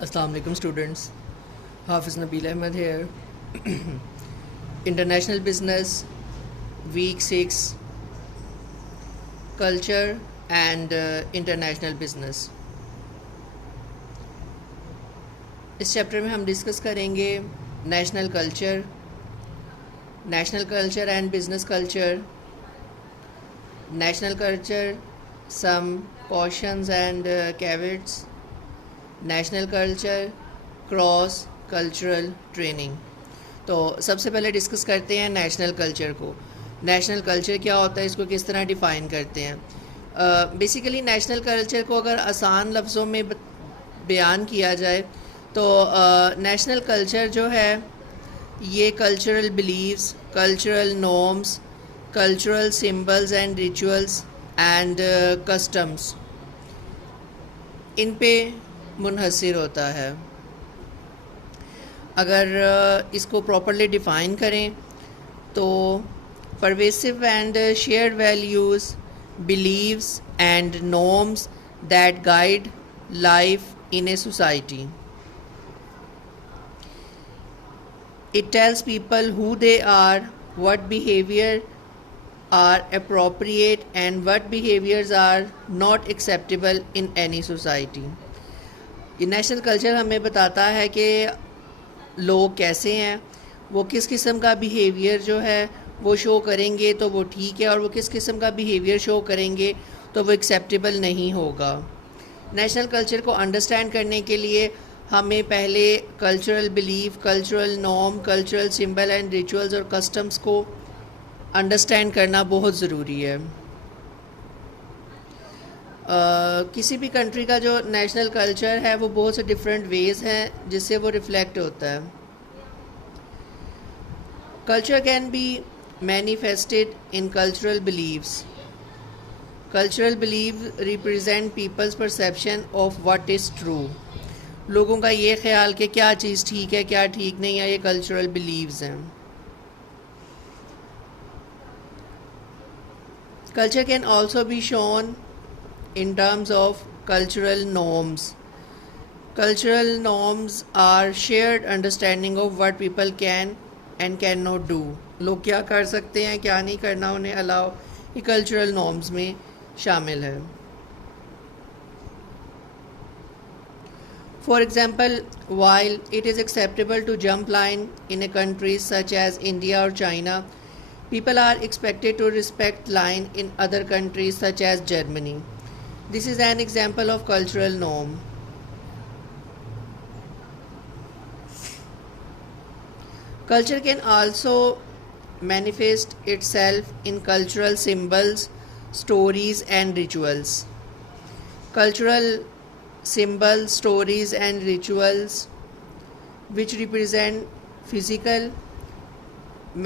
Assalamu alaikum students. Hafiz Nabil Ahmed here. International Business Week 6 Culture and International Business. इस chapter में हम discuss करेंगे national culture and business culture, national culture, some cautions and caveats, national culture, cross cultural training. तो सबसे पहले discuss करते हैं national culture को। नेशनल कल्चर क्या होता है, इसको किस तरह डिफ़ाइन करते हैं। बेसिकली नेशनल कल्चर को अगर आसान लफ्ज़ों में बयान किया जाए तो नेशनल कल्चर जो है ये cultural beliefs, cultural norms, cultural symbols and rituals and customs, इन पे मुनहसर होता है। अगर इसको प्रॉपरली डिफ़ाइन करें तो pervasive and shared values, beliefs and norms that guide life in a society. It tells people who they are, what behavior are appropriate and what behaviors are not acceptable in any society. ये national culture हमें बताता है कि लोग कैसे हैं, वो किस किस्म का बिहेवियर जो है वो शो करेंगे तो वो ठीक है, और वो किस किस्म का बिहेवियर शो करेंगे तो वो एक्सेप्टेबल नहीं होगा। नेशनल कल्चर को अंडरस्टैंड करने के लिए हमें पहले cultural belief, cultural norm, cultural symbol and rituals और कस्टम्स को अंडरस्टैंड करना बहुत ज़रूरी है। किसी भी कंट्री का जो नेशनल कल्चर है वो बहुत से डिफरेंट वेज़ हैं जिससे वो रिफ्लेक्ट होता है। Culture can be manifested in cultural beliefs. Cultural belief represent people's perception of what is true. लोगों का ये ख्याल कि क्या चीज़ ठीक है, क्या ठीक नहीं है, ये कल्चरल बिलीव्स हैं। Culture can also be shown in terms of cultural norms. Cultural norms are shared understanding of what people can and cannot do. लोग क्या कर सकते हैं, क्या नहीं करना उन्हें अलाउ, ये कल्चरल नॉर्म्स में शामिल है। For example, while it is acceptable to jump line in a country such as India or China, people are expected to respect line in other countries such as Germany. This is an example of cultural norm. Culture can also manifest itself in cultural symbols, stories and rituals. Cultural symbols, stories and rituals which represent physical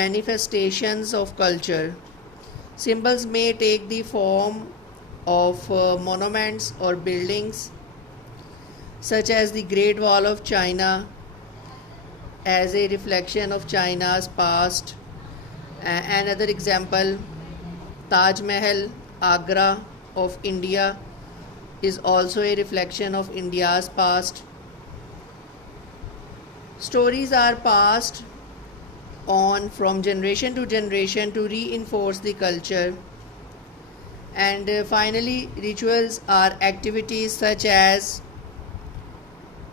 manifestations of culture. Symbols may take the form of monuments or buildings such as the Great Wall of China as a reflection of China's past. Another example, Taj Mahal, Agra of India is also a reflection of India's past. Stories are passed on from generation to generation to reinforce the culture. And finally, rituals are activities such as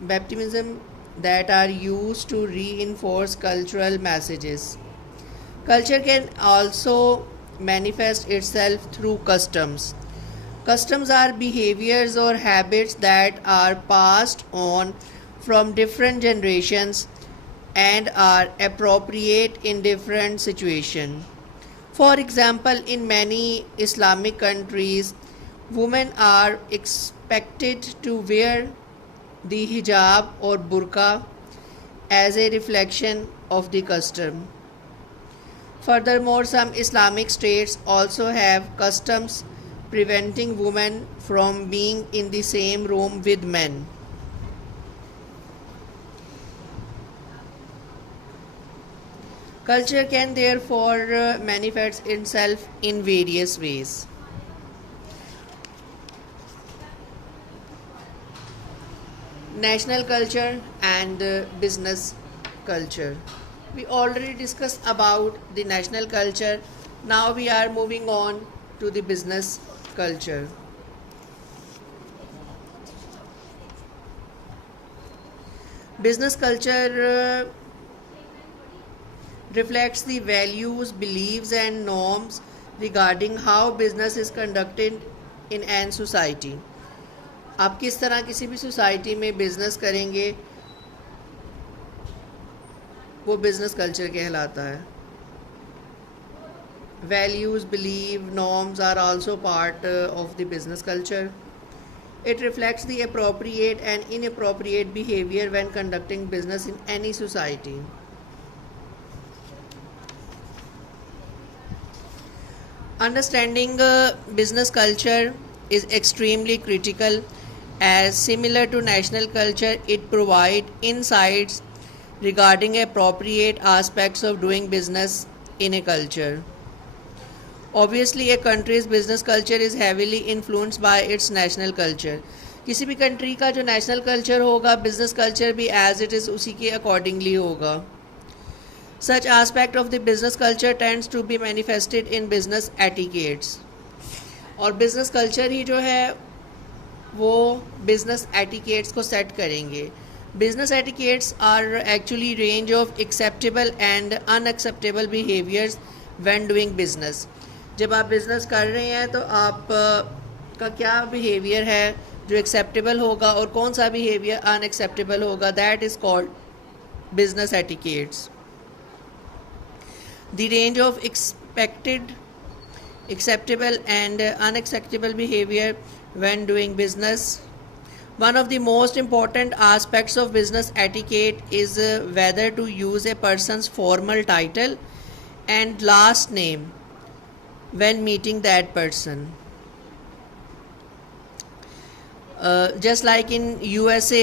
baptism that are used to reinforce cultural messages. Culture can also manifest itself through customs. Customs are behaviors or habits that are passed on from different generations and are appropriate in different situations. For example, in many Islamic countries, women are expected to wear the hijab or burqa as a reflection of the custom. Furthermore, some Islamic states also have customs preventing women from being in the same room with men. Culture can therefore manifest itself in various ways. national culture and business culture. We already discussed about the national culture. Now we are moving on to the business culture. Business culture reflects the values, beliefs, and norms regarding how business is conducted in an society. आप किस तरह किसी भी society में business करेंगे वो business culture कहलाता है. Values, belief, norms are also part of the business culture. It reflects the appropriate and inappropriate behavior when conducting business in any society. Understanding business culture is extremely critical as similar to national culture it provides insights regarding appropriate aspects of doing business in a culture. Obviously, a country's business culture is heavily influenced by its national culture. किसी भी country का जो national culture होगा business culture भी as it is उसी के accordingly होगा. Such aspect of the business culture tends to be manifested in business etiquettes. और business culture ही जो है वो business etiquettes को set करेंगे. Business etiquettes are actually range of acceptable and unacceptable behaviors when doing business. जब आप business कर रहे हैं तो आप का क्या बिहेवियर है जो एक्सेप्टेबल होगा और कौन सा बिहेवियर अनएक्सेप्टेबल होगा, that is called business etiquettes. The range of expected, acceptable and unacceptable behavior when doing business. One of the most important aspects of business etiquette is whether to use a person's formal title and last name when meeting that person. Just like in USA,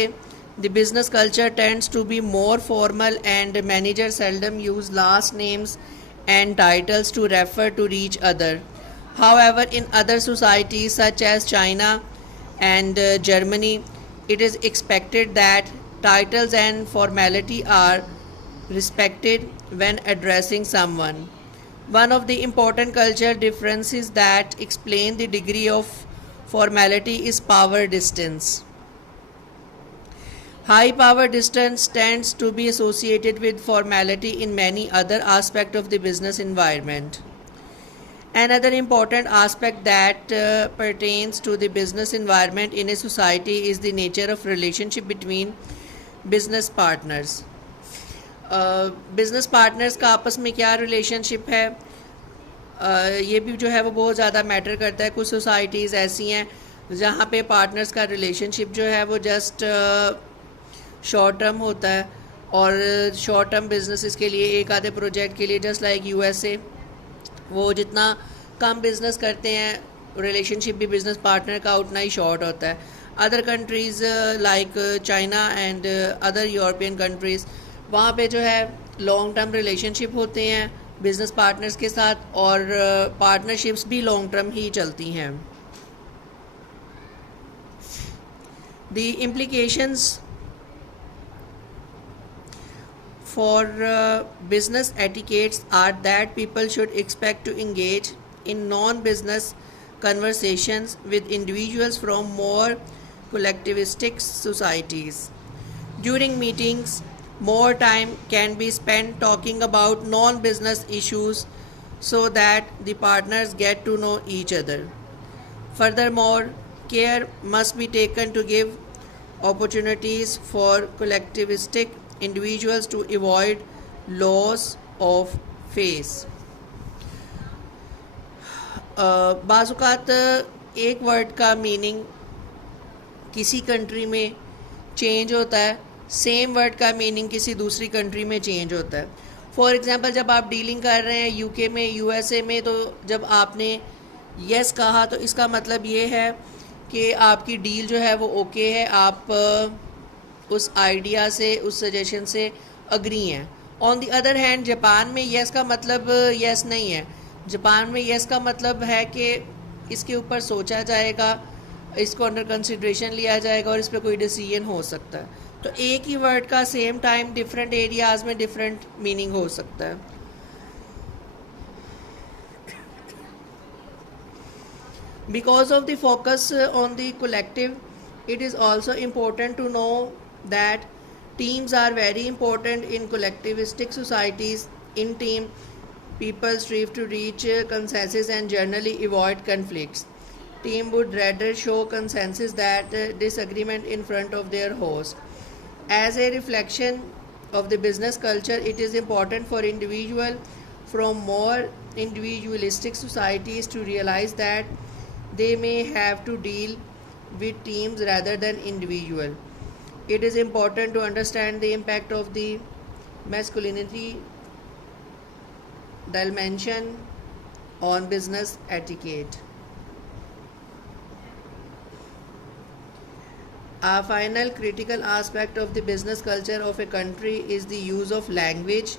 the business culture tends to be more formal and managers seldom use last names and titles to refer to each other. However, in other societies such as China and Germany, it is expected that titles and formality are respected when addressing someone. One of the important cultural differences that explain the degree of formality is power distance. High power distance tends to be associated with formality in many other aspects of the business environment. Another important aspect that pertains to the business environment in a society is the nature of relationship between business partners. Business partners का आपस में क्या relationship है, ये भी जो है वो बहुत ज़्यादा मैटर करता है. कुछ सोसाइटीज़ ऐसी हैं जहाँ पे पार्टनर्स का रिलेशनशिप जो है वो जस्ट शॉर्ट टर्म होता है और शॉर्ट टर्म बिजनेसेस के लिए एक आधे प्रोजेक्ट के लिए, जस्ट लाइक यूएसए, वो जितना कम बिज़नेस करते हैं रिलेशनशिप भी बिज़नेस पार्टनर का उतना ही शॉर्ट होता है. Other countries like China and other European countries, वहाँ पे जो है लॉन्ग टर्म रिलेशनशिप होते हैं बिज़नेस पार्टनर्स के साथ और पार्टनरशिप्स भी लॉन्ग टर्म ही चलती हैं. The implications for business etiquettes are that people should expect to engage in non-business conversations with individuals from more collectivistic societies. During meetings, more time can be spent talking about non-business issues so that the partners get to know each other. Furthermore, care must be taken to give opportunities for collectivistic individuals to avoid loss of face. बाज़-औक़ात एक word का meaning किसी country में change होता है, same word का meaning किसी दूसरी country में चेंज होता है. फॉर एग्ज़ाम्पल, जब आप डीलिंग कर रहे हैं यूके में, यूएसए में, तो जब आपने यस कहा तो इसका मतलब ये है कि आपकी डील जो है वो ओके है, आप उस आइडिया से, उस सजेशन से अग्री हैं. On the other hand, Japan में यस का मतलब यस नहीं है. जापान में यस का मतलब है कि इसके ऊपर सोचा जाएगा, इसको अंडर कंसिड्रेशन लिया जाएगा और इस पर कोई डिसीजन हो सकता है. तो एक ही वर्ड का सेम टाइम डिफरेंट एरियाज में डिफरेंट मीनिंग हो सकता है. Because of the focus on the collective, it is also important to know that teams are very important in collectivistic societies. In team, people strive to reach consensus and generally avoid conflicts. Team would rather show consensus that disagreement in front of their host. As a reflection of the business culture, it is important for individual from more individualistic societies to realize that they may have to deal with teams rather than individual. It is important to understand the impact of the masculinity dimension on business etiquette. A final critical aspect of the business culture of a country is the use of language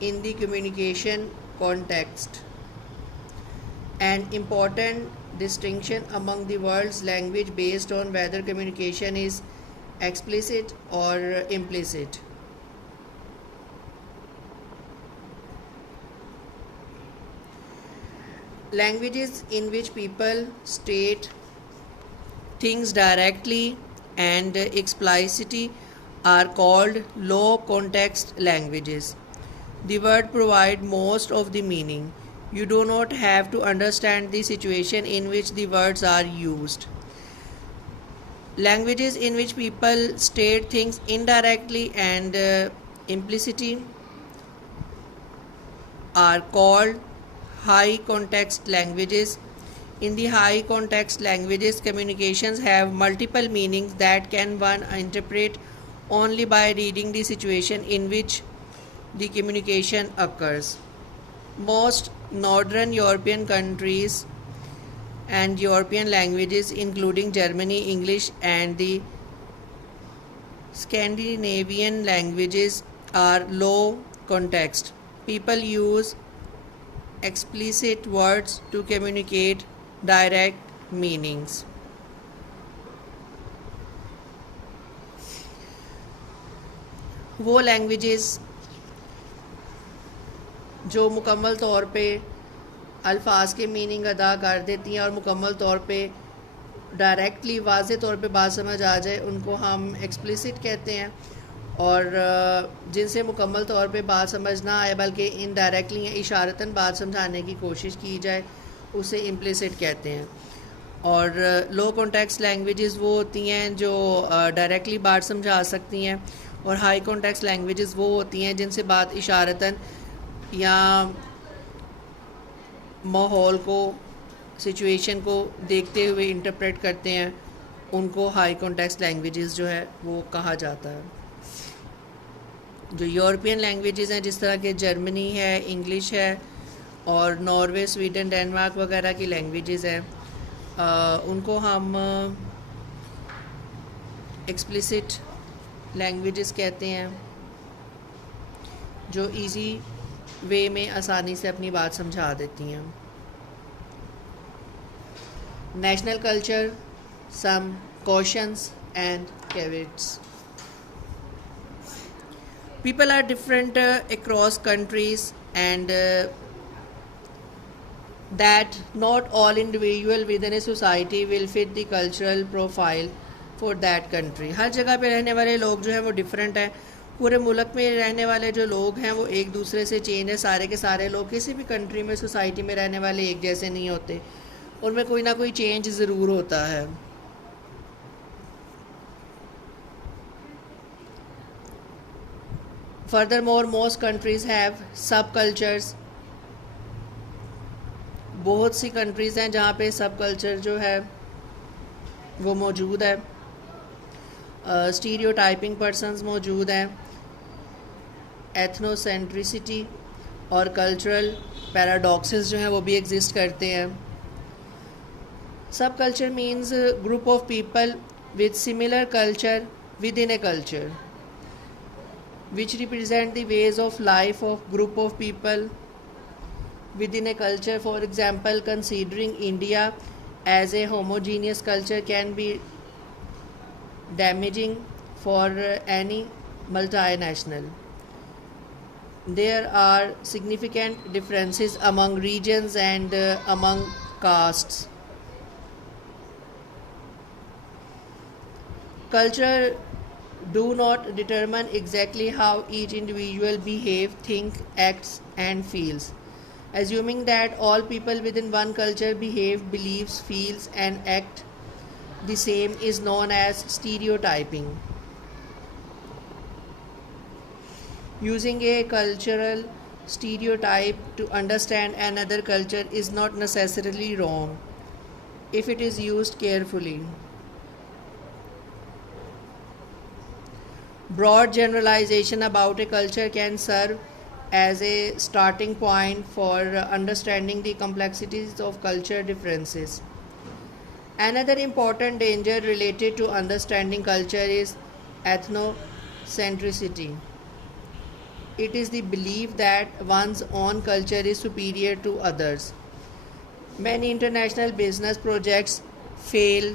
in the communication context. An important distinction among the world's language based on whether communication is explicit or implicit. Languages in which people state things directly and explicitly are called low context languages. The word provides most of the meaning. You do not have to understand the situation in which the words are used. Languages in which people state things indirectly and implicitly are called high context languages. In the high context languages, communications have multiple meanings that can one interpret only by reading the situation in which the communication occurs. Most Northern European countries and European languages, including Germany, English, and the Scandinavian languages, are low context. People use explicit words to communicate direct meanings. वो languages जो मुकम्मल तौर पे अल्फाज के meaning अदा कर देती हैं और मुकम्मल तौर पे डायरेक्टली वाज़े तौर पे बात समझ आ जाए, उनको हम एक्सप्लिसिट कहते हैं. और जिनसे मुकम्मल तौर पे बात समझ ना आए बल्कि इनडायरेक्टली या इशारतन बात समझाने की कोशिश की जाए, उसे इम्प्लिसिट कहते हैं. और लो कॉन्टेक्स्ट लैंग्वेजेस वो होती हैं जो डायरेक्टली बात समझा सकती हैं, और हाई कॉन्टेक्स्ट लैंग्वेजेस वो होती हैं जिनसे बात इशारतन या माहौल को, सिचुएशन को देखते हुए इंटरप्रेट करते हैं. उनको हाई कॉन्टेक्स्ट लैंग्वेजेस जो है वो कहा जाता है. जो यूरोपियन लैंग्वेजेस हैं, जिस तरह के जर्मनी है, इंग्लिश है, और नॉर्वे, स्वीडन, डेनमार्क वगैरह की लैंग्वेजेस हैं, उनको हम एक्सप्लिसिट लैंग्वेजेस कहते हैं, जो इजी वे में आसानी से अपनी बात समझा देती हैं. National culture, some cautions and caveats. People are different across countries, and that not all individual within a society will fit the cultural profile for that country. हर जगह पे रहने वाले लोग जो हैं वो डिफरेंट हैं. पूरे मुल्क में रहने वाले जो लोग हैं वो एक दूसरे से चेंज है. सारे के सारे लोग किसी भी कंट्री में, सोसाइटी में रहने वाले एक जैसे नहीं होते, उनमें कोई ना कोई चेंज ज़रूर होता है. Furthermore, most countries have subcultures. बहुत सी कंट्रीज़ हैं जहाँ पे सब कल्चर जो है वो मौजूद है. स्टीरियोटाइपिंग पर्सनस मौजूद हैं. एथनोसेंट्रिसिटी और कल्चरल पैराडॉक्सेस जो हैं वो भी एग्जिस्ट करते हैं. सब culture means group of people with similar culture with in a culture which represent the ways of life of group of people within a culture. For example, considering India, as a homogeneous culture can be damaging for any multinational. There are significant differences among regions and among castes. Culture do not determine exactly how each individual behave, think, acts and feels. Assuming that all people within one culture behave, believes, feels and act the same is known as stereotyping. Using a cultural stereotype to understand another culture is not necessarily wrong if it is used carefully. Broad generalization about a culture can serve as a starting point for understanding the complexities of culture differences. Another important danger related to understanding culture is ethnocentricity. It is the belief that one's own culture is superior to others. Many international business projects fail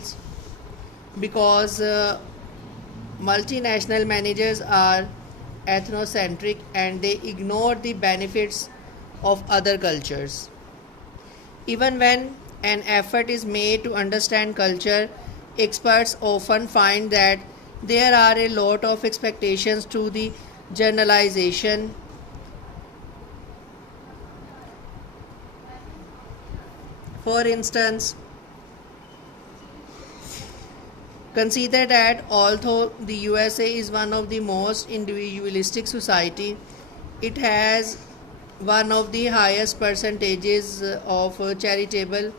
because multinational managers are ethnocentric and they ignore the benefits of other cultures. Even when an effort is made to understand culture, experts often find that there are a lot of expectations to the generalization. For instance, consider that although the USA is one of the most individualistic society, it has one of the highest percentages of charitable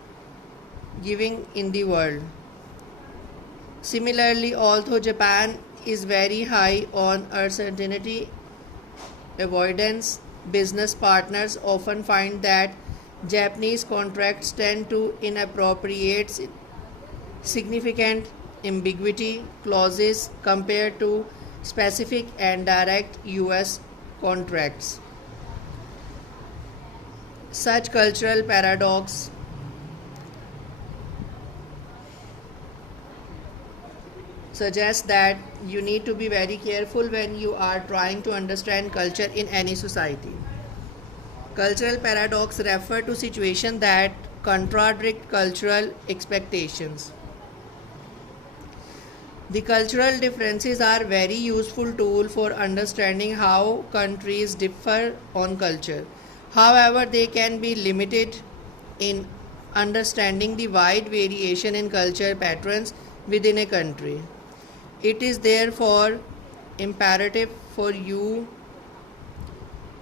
giving in the world. Similarly, although Japan is very high on uncertainty avoidance, business partners often find that Japanese contracts tend to inappropriate significant ambiguity clauses compared to specific and direct US contracts. Such cultural paradox suggests that you need to be very careful when you are trying to understand culture in any society. Cultural paradox refer to situations that contradict cultural expectations. The cultural differences are very useful tool for understanding how countries differ on culture. However, they can be limited in understanding the wide variation in culture patterns within a country. It is therefore imperative for you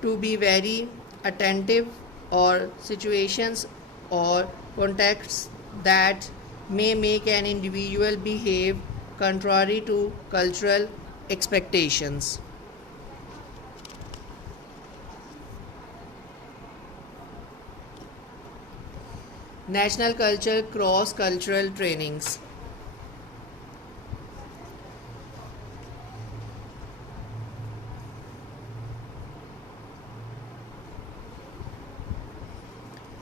to be very attentive or situations or contexts that may make an individual behave contrary to cultural expectations. National culture cross cultural trainings.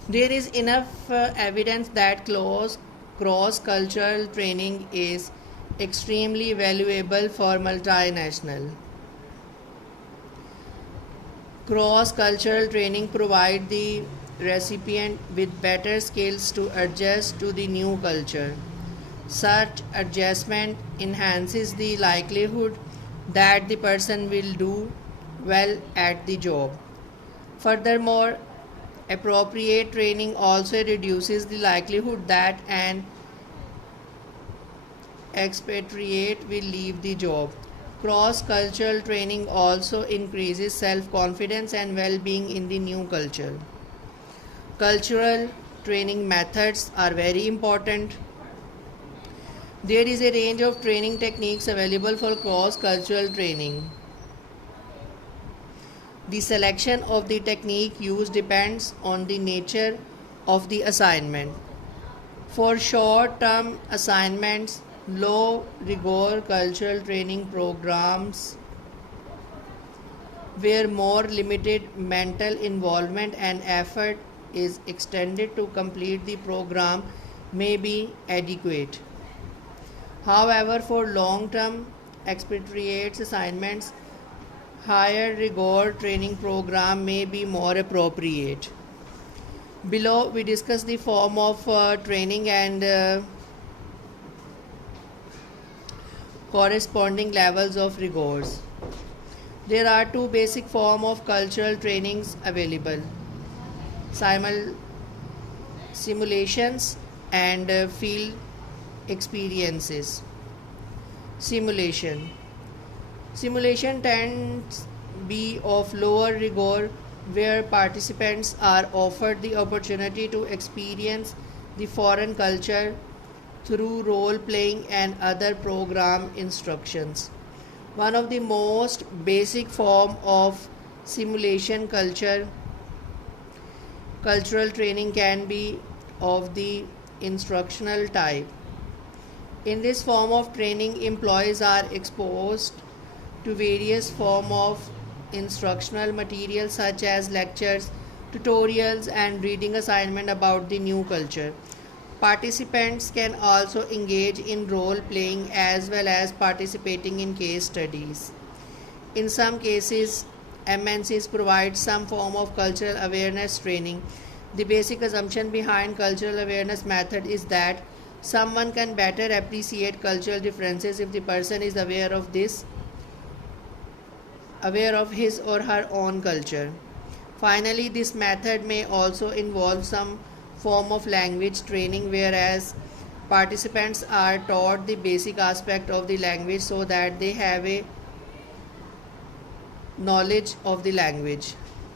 There is enough evidence that cross cultural training is extremely valuable for multinational. Cross cultural training provides the recipient with better skills to adjust to the new culture. Such adjustment enhances the likelihood that the person will do well at the job. Furthermore, appropriate training also reduces the likelihood that an expatriate will leave the job. Cross cultural training also increases self confidence and well being in the new culture. Cultural training methods are very important. There is a range of training techniques available for cross cultural training. The selection of the technique used depends on the nature of the assignment. For short term assignments, low rigor cultural training programs where more limited mental involvement and effort is extended to complete the program may be adequate. However, for long term expatriates assignments, higher rigor training program may be more appropriate. Below, we discuss the form of training and corresponding levels of rigors. There are two basic forms of cultural trainings available: simulations and field experiences. Simulation. Simulation tends be of lower rigor, where participants are offered the opportunity to experience the foreign culture through role playing and other program instructions. One of the most basic form of simulation cultural training can be of the instructional type. In this form of training, employees are exposed to various forms of instructional material such as lectures, tutorials, and reading assignment about the new culture. Participants can also engage in role playing as well as participating in case studies. In some cases, MNCs provide some form of cultural awareness training. The basic assumption behind cultural awareness method is that someone can better appreciate cultural differences if the person is aware of his or her own culture. Finally, this method may also involve some form of language training, whereas participants are taught the basic aspect of the language so that they have a knowledge of the language,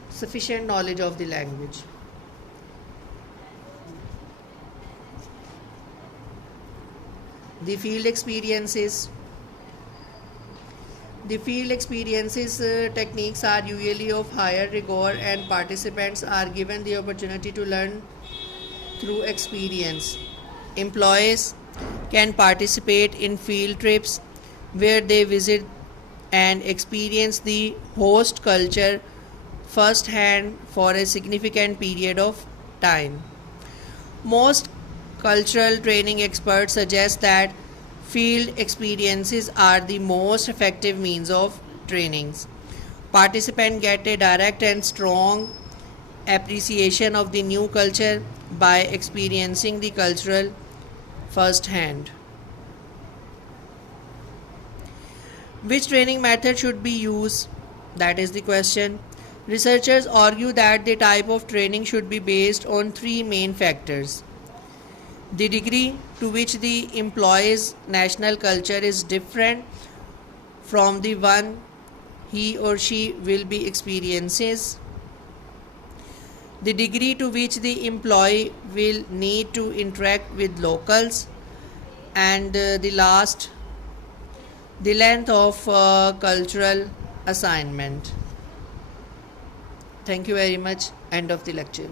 sufficient knowledge of the language. The field experiences. The field experiences techniques are usually of higher rigor, and participants are given the opportunity to learn through experience. Employees can participate in field trips where they visit and experience the host culture firsthand for a significant period of time. Most cultural training experts suggest that field experiences are the most effective means of trainings. Participants get a direct and strong appreciation of the new culture by experiencing the cultural firsthand. Which training method should be used? That is the question. Researchers argue that the type of training should be based on three main factors: the degree to which the employee's national culture is different from the one he or she will be experiences, the degree to which the employee will need to interact with locals, and the last, the length of cultural assignment. Thank you very much. End of the lecture.